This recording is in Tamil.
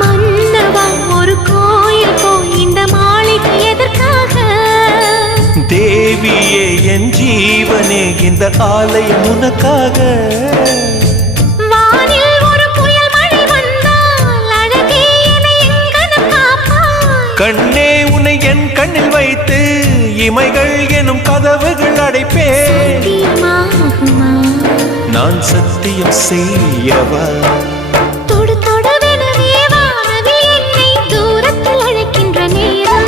மன்னவா ஒரு கோயில் இந்த மாளிகை எதற்காக? தேவியே என் ஜீவனே இந்த ஆலயம் உனக்காக. வானில் ஒரு புயல் மழை வந்தால் அழகே என்னை எங்கனம் காப்பாய். கண்ணே உன்னை என் கண்ணில் வைத்து இமைகள் எனும் கதவுகள் அடைப்பேன். சத்தியமாகுமா? நான் சத்தியம் செய்யவா? தொடு தொடுவெனவே வானவில் என்னை தூரத்தில் அழைக்கின்ற நேரம்.